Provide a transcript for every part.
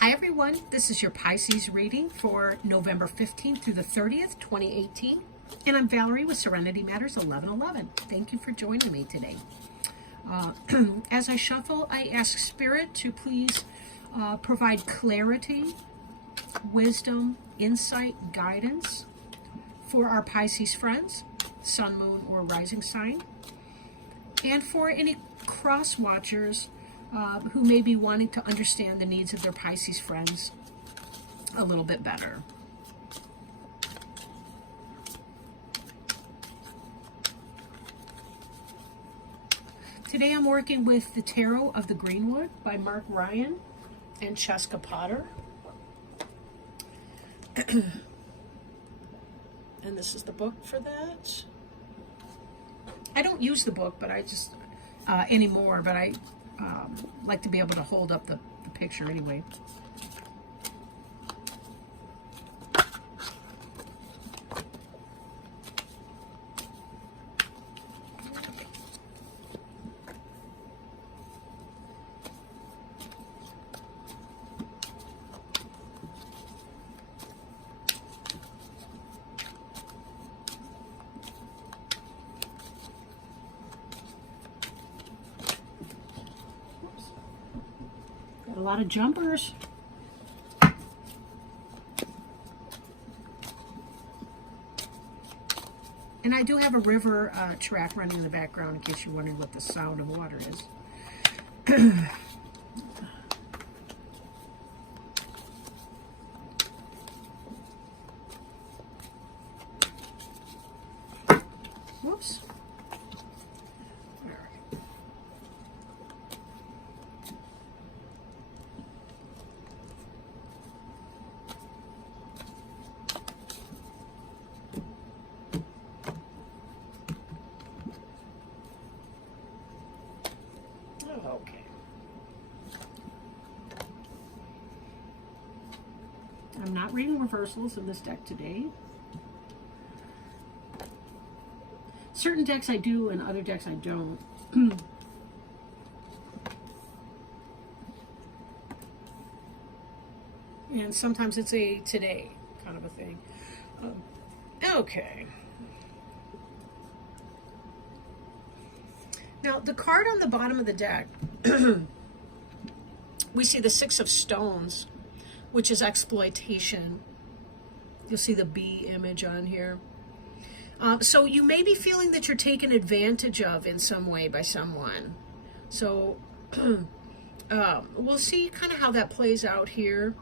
Hi everyone, this is your Pisces reading for November 15th through the 30th, 2018. And I'm Valerie with Serenity Matters 1111. Thank you for joining me today. As I shuffle, I ask Spirit to please provide clarity, wisdom, insight, guidance for our Pisces friends, Sun, Moon, or Rising sign, and for any cross watchers who may be wanting to understand the needs of their Pisces friends a little bit better. Today I'm working with the Tarot of the Greenwood by Mark Ryan and Cheska Potter. And this is the book for that. I don't use the book, but I just anymore, but I like to be able to hold up the picture anyway. A lot of jumpers. And I do have a river track running in the background in case you're wondering what the sound of water is. Whoops. Okay. I'm not reading reversals in this deck today. Certain decks I do and other decks I don't. And sometimes it's a today kind of a thing. Okay. Now, the card on the bottom of the deck, we see the Six of Stones, which is exploitation. You'll see the bee image on here. So you may be feeling that you're taken advantage of in some way by someone. So we'll see kind of how that plays out here.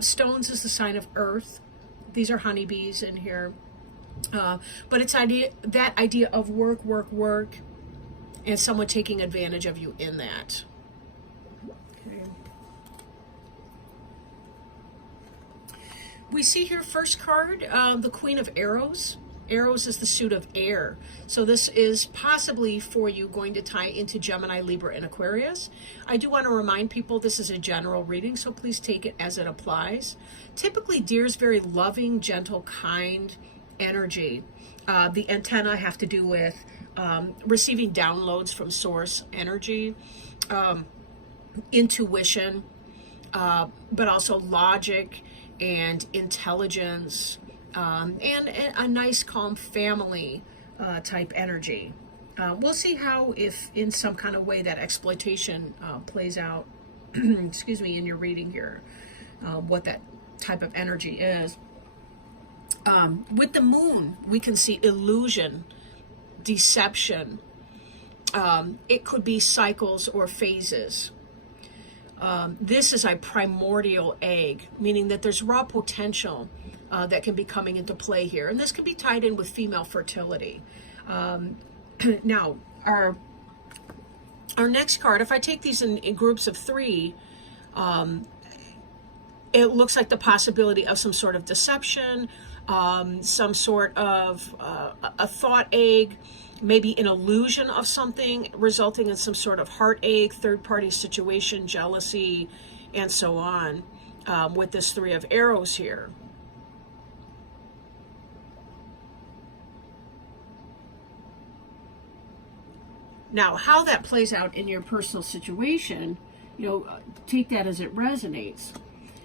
Stones is the sign of earth. These are honeybees in here. But it's that idea of work, work, work, and someone taking advantage of you in that. Okay. We see here first card, the Queen of Arrows. Arrows is the suit of air. So this is possibly for you going to tie into Gemini, Libra, and Aquarius. I do want to remind people this is a general reading, so please take it as it applies. Typically, deer is very loving, gentle, kind energy. The antenna have to do with receiving downloads from source energy, intuition, but also logic and intelligence, and a nice calm family type energy. We'll see how, if in some kind of way, that exploitation plays out, excuse me, in your reading here, what that type of energy is. With the moon, we can see illusion, deception. It could be cycles or phases. This is a primordial egg, meaning that there's raw potential that can be coming into play here. And this can be tied in with female fertility. Now, our next card, if I take these in groups of three, it looks like the possibility of some sort of deception, some sort of a thought egg, maybe an illusion of something resulting in some sort of heartache, third-party situation, jealousy, and so on, with this Three of Arrows here. Now, how that plays out in your personal situation, take that as it resonates.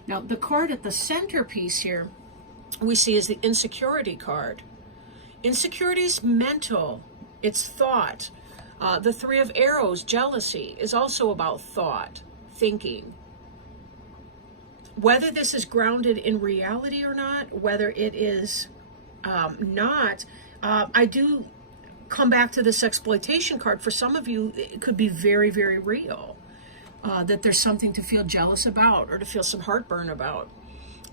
Now, the card at the centerpiece here we see is the insecurity card. Insecurity is mental. It's thought. The Three of Arrows, jealousy, is also about thought, thinking. Whether this is grounded in reality or not, whether it is not, I do come back to this exploitation card. For some of you, it could be very, very real. That there's something to feel jealous about or to feel some heartburn about.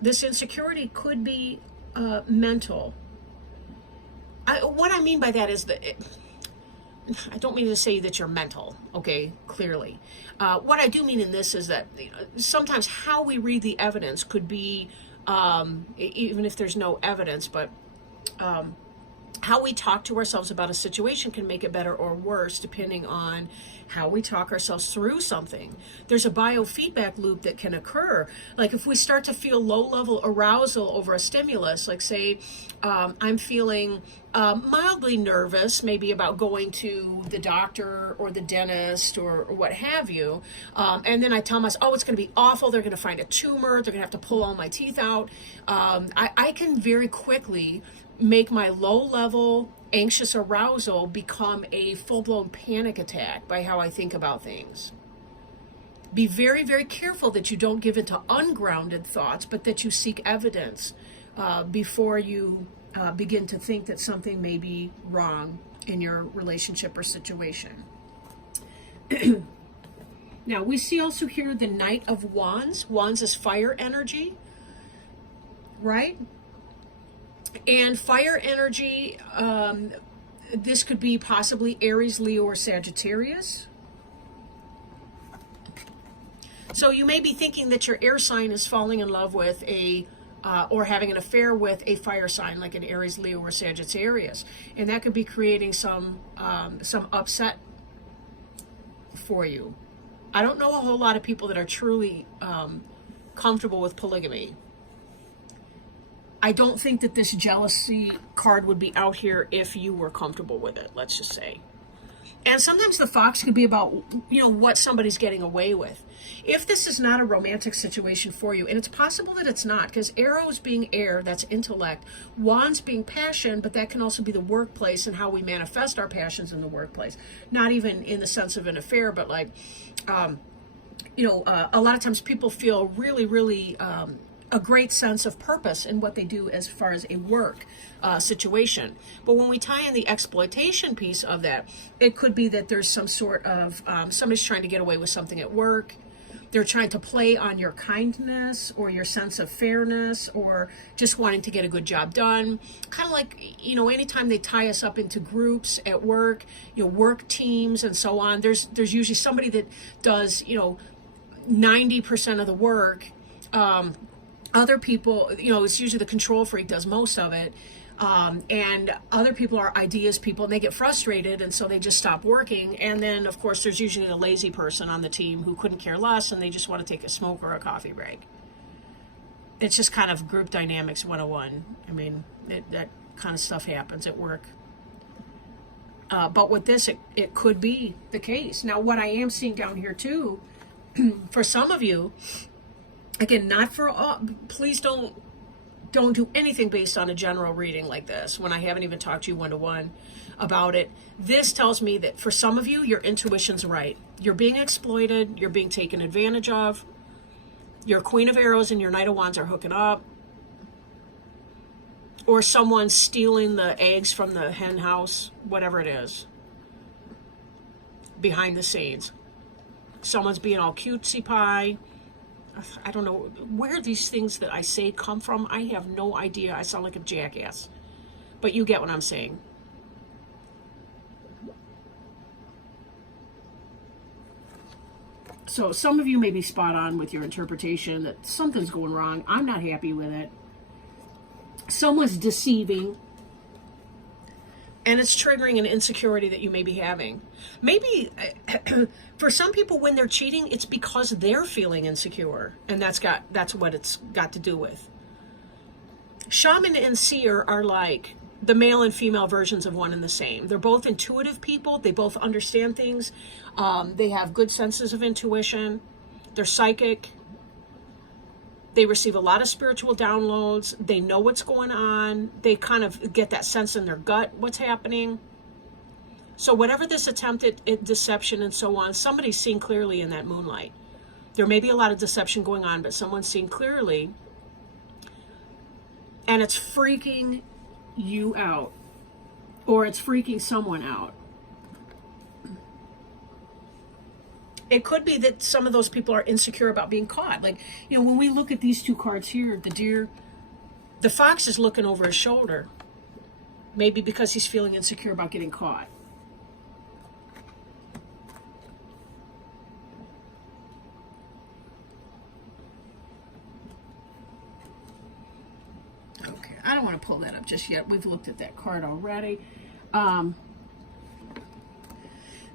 This insecurity could be mental. What I mean by that is that I don't mean to say that you're mental, okay, clearly. What I do mean in this is that sometimes how we read the evidence could be, even if there's no evidence, but how we talk to ourselves about a situation can make it better or worse depending on how we talk ourselves through something. There's a biofeedback loop that can occur. Like if we start to feel low-level arousal over a stimulus, like say I'm feeling mildly nervous, maybe about going to the doctor or the dentist or what have you, and then I tell myself, oh, it's going to be awful, they're going to find a tumor, they're going to have to pull all my teeth out. I can very quickly make my low-level anxious arousal become a full-blown panic attack by how I think about things. Be very, very careful that you don't give into ungrounded thoughts, but that you seek evidence before you begin to think that something may be wrong in your relationship or situation. Now, we see also here the Knight of Wands. Wands is fire energy, right? And fire energy, this could be possibly Aries, Leo, or Sagittarius. So you may be thinking that your air sign is falling in love with or having an affair with a fire sign like an Aries, Leo, or Sagittarius. And that could be creating some upset for you. I don't know a whole lot of people that are truly comfortable with polygamy. I don't think that this jealousy card would be out here if you were comfortable with it, let's just say. And sometimes the fox could be about, what somebody's getting away with. If this is not a romantic situation for you, and it's possible that it's not, because arrows being air, that's intellect, wands being passion, but that can also be the workplace and how we manifest our passions in the workplace. Not even in the sense of an affair, but like, a lot of times people feel really, really a great sense of purpose in what they do as far as a work situation. But when we tie in the exploitation piece of that, it could be that there's some sort of, somebody's trying to get away with something at work. They're trying to play on your kindness or your sense of fairness or just wanting to get a good job done. Kind of like, anytime they tie us up into groups at work, work teams and so on, there's usually somebody that does, 90% of the work. Other people, it's usually the control freak does most of it. And other people are ideas people and they get frustrated and so they just stop working. And then, of course, there's usually a lazy person on the team who couldn't care less and they just want to take a smoke or a coffee break. It's just kind of group dynamics 101. I mean, that kind of stuff happens at work. But with this, it could be the case. Now, what I am seeing down here, too, for some of you, again, not for all, please don't do anything based on a general reading like this when I haven't even talked to you one-to-one about it. This tells me that for some of you, your intuition's right. You're being exploited. You're being taken advantage of. Your Queen of Arrows and your Knight of Wands are hooking up. Or someone's stealing the eggs from the hen house, whatever it is, behind the scenes. Someone's being all cutesy pie. I don't know where these things that I say come from. I have no idea. I sound like a jackass. But you get what I'm saying. So some of you may be spot on with your interpretation that something's going wrong. I'm not happy with it. Someone's deceiving. And it's triggering an insecurity that you may be having. Maybe for some people when they're cheating, it's because they're feeling insecure. And that's what it's got to do with. Shaman and seer are like the male and female versions of one and the same. They're both intuitive people. They both understand things. They have good senses of intuition. They're psychic. They receive a lot of spiritual downloads. They know what's going on. They kind of get that sense in their gut what's happening. So whatever this attempted deception and so on, somebody's seeing clearly in that moonlight. There may be a lot of deception going on, but someone's seeing clearly, and it's freaking you out, or it's freaking someone out. It could be that some of those people are insecure about being caught. Like, you know, when we look at these two cards here, the deer, the fox is looking over his shoulder, maybe because he's feeling insecure about getting caught. I don't want to pull that up just yet. We've looked at that card already.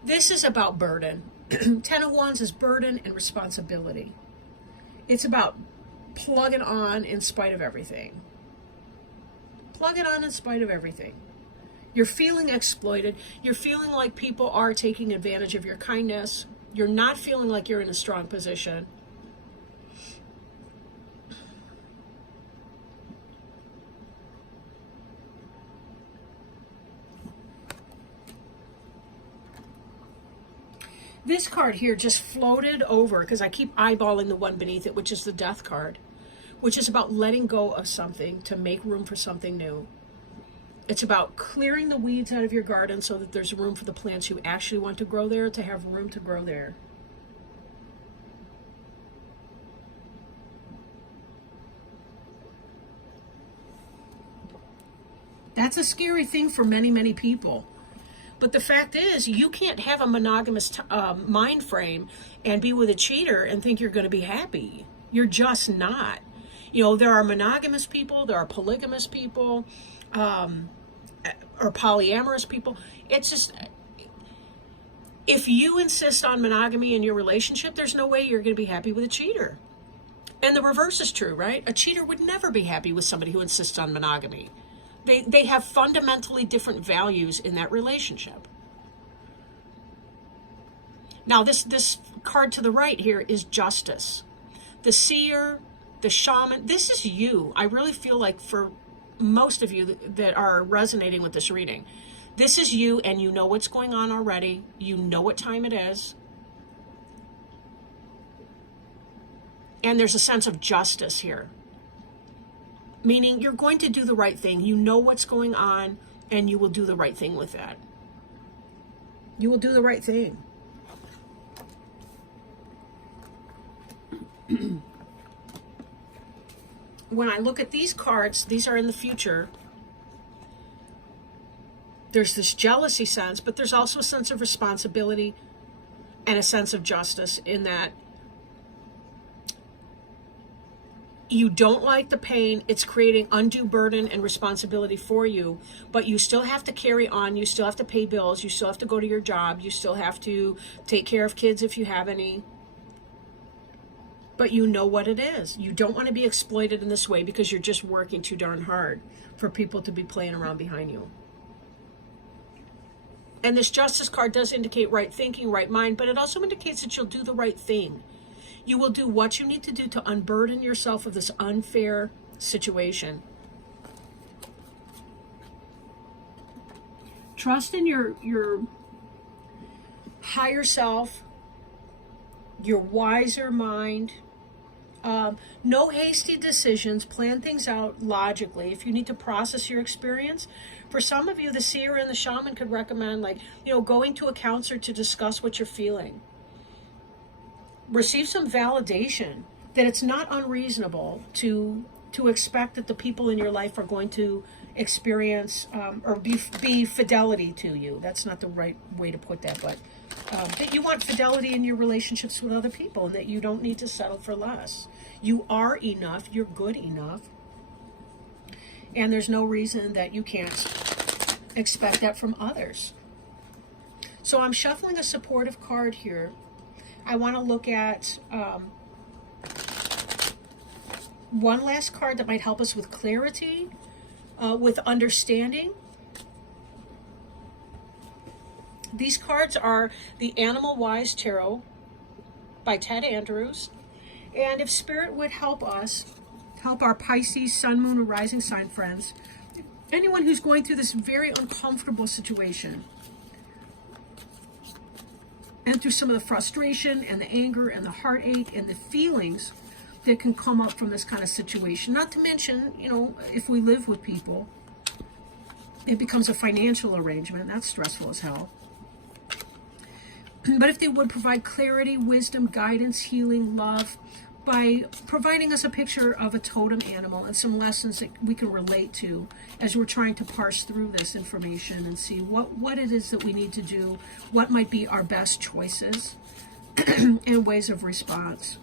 This is about burden. 10 of Wands is burden and responsibility. It's about plugging on in spite of everything. Plug it on in spite of everything. You're feeling exploited. You're feeling like people are taking advantage of your kindness. You're not feeling like you're in a strong position. This card here just floated over because I keep eyeballing the one beneath it, which is the Death card, which is about letting go of something to make room for something new. It's about clearing the weeds out of your garden so that there's room for the plants you actually want to grow there to have room to grow there. That's a scary thing for many, many people. But the fact is, you can't have a monogamous mind frame and be with a cheater and think you're going to be happy. You're just not. You know, there are monogamous people, there are polygamous people, or polyamorous people. It's just, if you insist on monogamy in your relationship, there's no way you're going to be happy with a cheater. And the reverse is true, right? A cheater would never be happy with somebody who insists on monogamy. They have fundamentally different values in that relationship. Now, this card to the right here is Justice. The seer, the shaman, this is you. I really feel like for most of you that are resonating with this reading, this is you, and you know what's going on already. You know what time it is. And there's a sense of justice here. Meaning you're going to do the right thing. You know what's going on, and you will do the right thing with that. You will do the right thing. When I look at these cards, these are in the future. There's this jealousy sense, but there's also a sense of responsibility and a sense of justice in that you don't like the pain. It's creating undue burden and responsibility for you, but you still have to carry on. You still have to pay bills. You still have to go to your job. You still have to take care of kids if you have any. But you know what it is. You don't want to be exploited in this way because you're just working too darn hard for people to be playing around behind you. And this Justice card does indicate right thinking, right mind, but it also indicates that you'll do the right thing. You will do what you need to do to unburden yourself of this unfair situation. Trust in your higher self, your wiser mind. No hasty decisions. Plan things out logically. If you need to process your experience, for some of you, the seer and the shaman could recommend, like, going to a counselor to discuss what you're feeling. Receive some validation that it's not unreasonable to expect that the people in your life are going to experience or be fidelity to you. That's not the right way to put that, but that you want fidelity in your relationships with other people and that you don't need to settle for less. You are enough. You're good enough. And there's no reason that you can't expect that from others. So I'm shuffling a supportive card here. I want to look at one last card that might help us with clarity, with understanding. These cards are the Animal Wise Tarot by Ted Andrews. And if Spirit would help us, help our Pisces, Sun, Moon, or Rising sign friends, anyone who's going through this very uncomfortable situation, and through some of the frustration and the anger and the heartache and the feelings that can come up from this kind of situation. Not to mention, you know, if we live with people, it becomes a financial arrangement. That's stressful as hell. But if they would provide clarity, wisdom, guidance, healing, love, by providing us a picture of a totem animal and some lessons that we can relate to as we're trying to parse through this information and see what it is that we need to do, what might be our best choices and ways of response.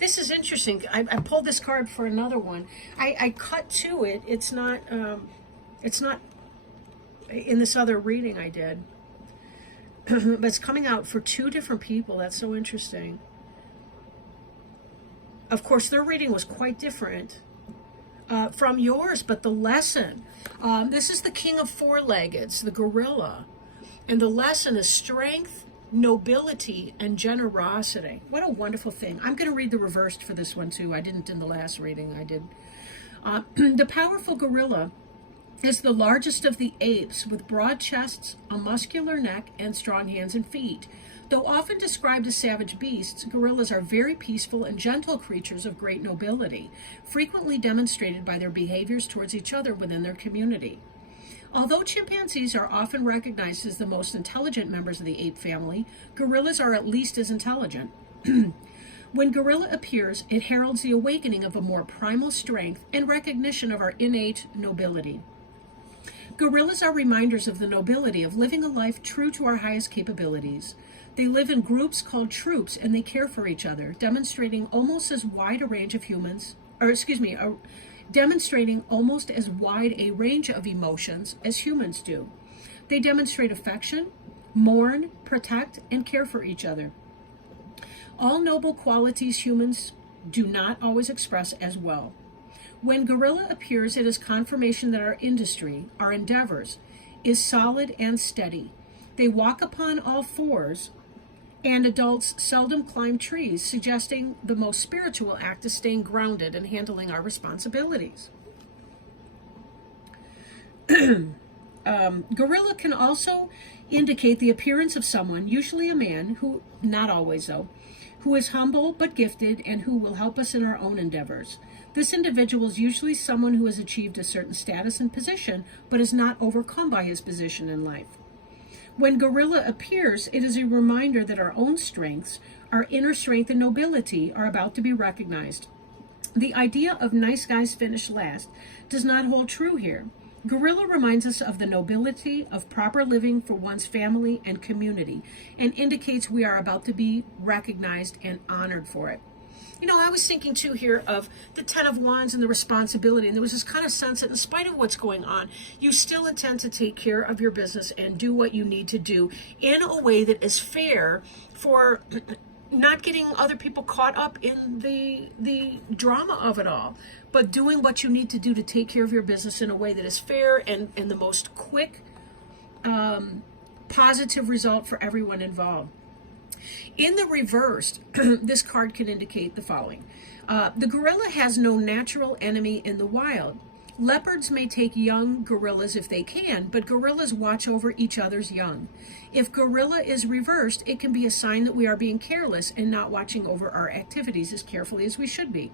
This is interesting. I pulled this card for another one. I cut to it. It's not in this other reading I did. But it's coming out for two different people. That's so interesting. Of course, their reading was quite different from yours, but the lesson. This is the King of Four-Leggeds, the gorilla. And the lesson is strength, nobility, and generosity. What a wonderful thing. I'm going to read the reversed for this one too. I didn't in the last reading. I did. The powerful gorilla is the largest of the apes, with broad chests, a muscular neck, and strong hands and feet. Though often described as savage beasts, gorillas are very peaceful and gentle creatures of great nobility, frequently demonstrated by their behaviors towards each other within their community. Although chimpanzees are often recognized as the most intelligent members of the ape family, gorillas are at least as intelligent. When gorilla appears, it heralds the awakening of a more primal strength and recognition of our innate nobility. Gorillas are reminders of the nobility of living a life true to our highest capabilities. They live in groups called troops, and they care for each other, demonstrating almost as wide a range of demonstrating almost as wide a range of emotions as humans do. They demonstrate affection, mourn, protect, and care for each other. All noble qualities humans do not always express as well. When gorilla appears, it is confirmation that our industry, our endeavors, is solid and steady. They walk upon all fours, and adults seldom climb trees, suggesting the most spiritual act is staying grounded and handling our responsibilities. Gorilla can also indicate the appearance of someone, usually a man, who, not always though, who is humble but gifted and who will help us in our own endeavors. This individual is usually someone who has achieved a certain status and position, but is not overcome by his position in life. When gorilla appears, it is a reminder that our own strengths, our inner strength and nobility, are about to be recognized. The idea of nice guys finish last does not hold true here. Gorilla reminds us of the nobility of proper living for one's family and community, and indicates we are about to be recognized and honored for it. You know, I was thinking too here of the Ten of Wands and the responsibility, and there was this kind of sense that in spite of what's going on, you still intend to take care of your business and do what you need to do in a way that is fair for not getting other people caught up in the drama of it all, but doing what you need to do to take care of your business in a way that is fair and the most quick, positive result for everyone involved. In the reversed, this card can indicate the following. The gorilla has no natural enemy in the wild. Leopards may take young gorillas if they can, but gorillas watch over each other's young. If gorilla is reversed, it can be a sign that we are being careless and not watching over our activities as carefully as we should be.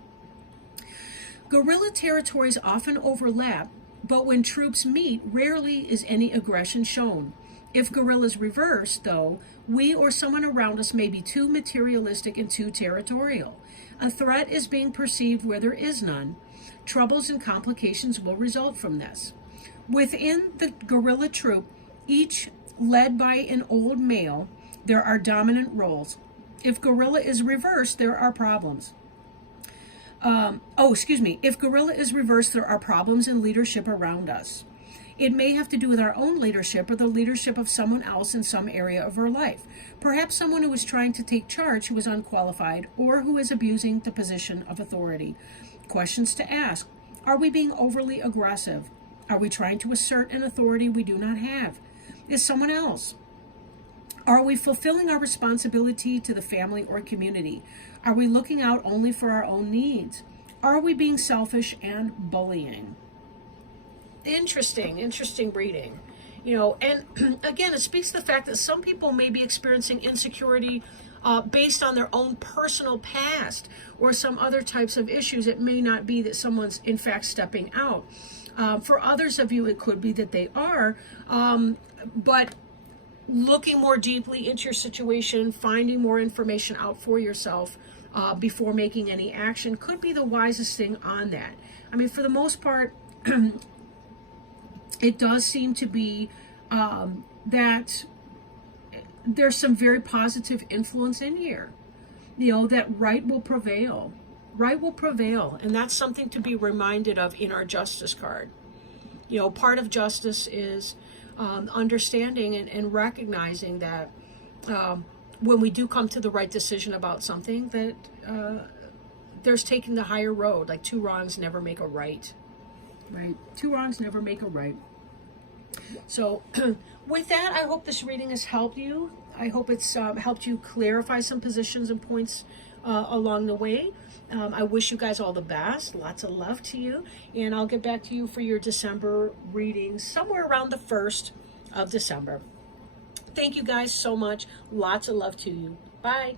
Gorilla territories often overlap, but when troops meet, rarely is any aggression shown. If gorillas reverse, though, we or someone around us may be too materialistic and too territorial. A threat is being perceived where there is none. Troubles and complications will result from this. Within the gorilla troop, Each led by an old male, there are dominant roles. If gorilla is reversed, there are problems. If gorilla is reversed, there are problems in leadership around us. It may have to do with our own leadership or the leadership of someone else in some area of our life. Perhaps someone who is trying to take charge who is unqualified or who is abusing the position of authority. Questions to ask. Are we being overly aggressive? Are we trying to assert an authority we do not have? Is someone else? Are we fulfilling our responsibility to the family or community? Are we looking out only for our own needs? Are we being selfish and bullying? Interesting reading. And again, it speaks to the fact that some people may be experiencing insecurity based on their own personal past or some other types of issues. It may not be that someone's in fact stepping out. For others of you, it could be that they are, but looking more deeply into your situation, finding more information out for yourself before making any action could be the wisest thing on that. I mean, for the most part, it does seem to be that there's some very positive influence in here. That right will prevail. Right will prevail. And that's something to be reminded of in our justice card. Part of justice is understanding and recognizing that when we do come to the right decision about something, that there's taking the higher road. Like 2 wrongs never make a right. Right? 2 wrongs never make a right. So with that, I hope this reading has helped you. I hope it's helped you clarify some positions and points along the way. I wish you guys all the best. Lots of love to you. And I'll get back to you for your December readings somewhere around the 1st of December. Thank you guys so much. Lots of love to you. Bye.